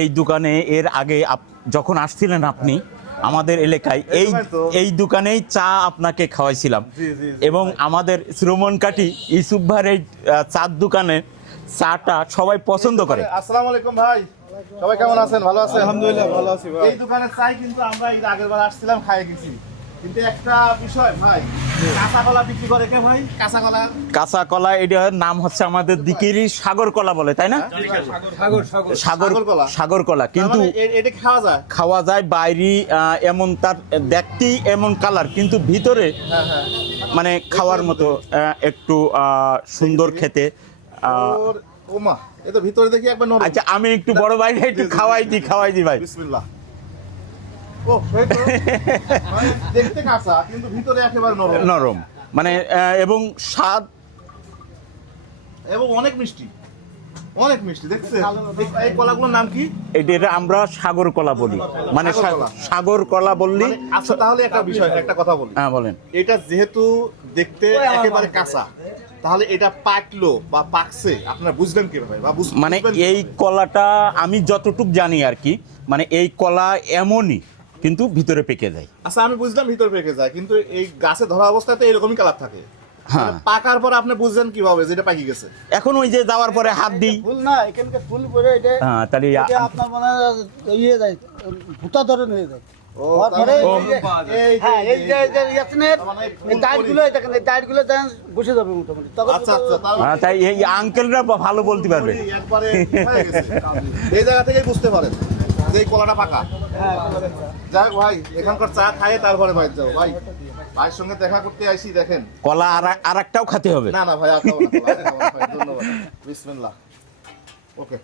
এই দোকানে এর আগে যখন আসছিলেন আপনি আমাদের এলাকায় এই দোকানেই চা আপনাকে খাওয়াইছিলাম এবং আমাদের শ্রমণকাঠি ইউসুফ ভাইয়ের এই চার দোকানের চাটা সবাই পছন্দ করে। আসসালামু আলাইকুম ভাই, সবাই কেমন আছেন? ভালো আছেন? আলহামদুলিল্লাহ ভালো আছি ভাই। এই দোকানের চাই কিন্তু আমরা এর আগের বার আসছিলাম, খাইয়ে গেছি, কিন্তু একটা বিষয় ভাই, কাঁচা কলা বিক্রি করে কে ভাই? কাঁচা কলা, এটার নাম হচ্ছে আমাদের দিকেরই সাগর কলা বলে, তাই না? সাগর কলা, কিন্তু এটা খাওয়া যায় বাইরে এমন তার দেখতেই এমন কালার, কিন্তু ভিতরে মানে খাওয়ার মতো একটু সুন্দর খেতে। ওমা, এটা ভিতরে দেখি একবার নরম। আচ্ছা, আমি একটু বড় ভাইকে একটু খাওয়াই দি ভাই। বিসমিল্লাহ। ও দেখতে কাঁচা কিন্তু ভিতরে একেবারে নরম, মানে এবং স্বাদ এবং অনেক মিষ্টি, অনেক মিষ্টি। দেখছেন এই কলাগুলোর নাম কি? এটা আমরা সাগর কলা বলি, মানে সাগর কলা বললি। আচ্ছা, তাহলে একটা বিষয়, একটা কথা বলি। হ্যাঁ বলেন। এটা যেহেতু দেখতে একেবারে কাঁচা, তাহলে এটা পাকলো বা পাকছে আপনারা বুঝলেন কিভাবে? বা মানে এই কলাটা আমি যতটুক জানি আর কি, মানে এই কলা এমনই কিন্তু ভিতরে পেকে যায়। আচ্ছা, আমি বুঝলাম ভিতরে পেকে যায়, কিন্তু এই গাছে ধরা অবস্থাতে এরকমই কালার থাকে। হ্যাঁ, পাকার পর আপনি বুঝলেন কিভাবে যেটা পাকি গেছে? এখন ওই যে যাওয়ার পরে হাত দিই। ফুল না, এখানকার ফুল পরে এটা। হ্যাঁ, তাহলে আপনার মনে ইয়ে যায়, ভুতা ধরন হয়ে যায়। বসে যাবে মোটামুটি। তাই এই আঙ্কেলরা ভালো বলতে পারবে। এই জায়গা থেকে বুঝতে পারেন যে এই কলাটা পাকা। যাই ভাই, এখানকার চা খাইয়ে তারপরে বাইরে যাবো ভাই। ভাইয়ের সঙ্গে দেখা করতে আইসি, দেখেন কলা আর একটাও খেতে হবে। না ভাই, ধন্যবাদ। বিসমিল্লাহ। ওকে।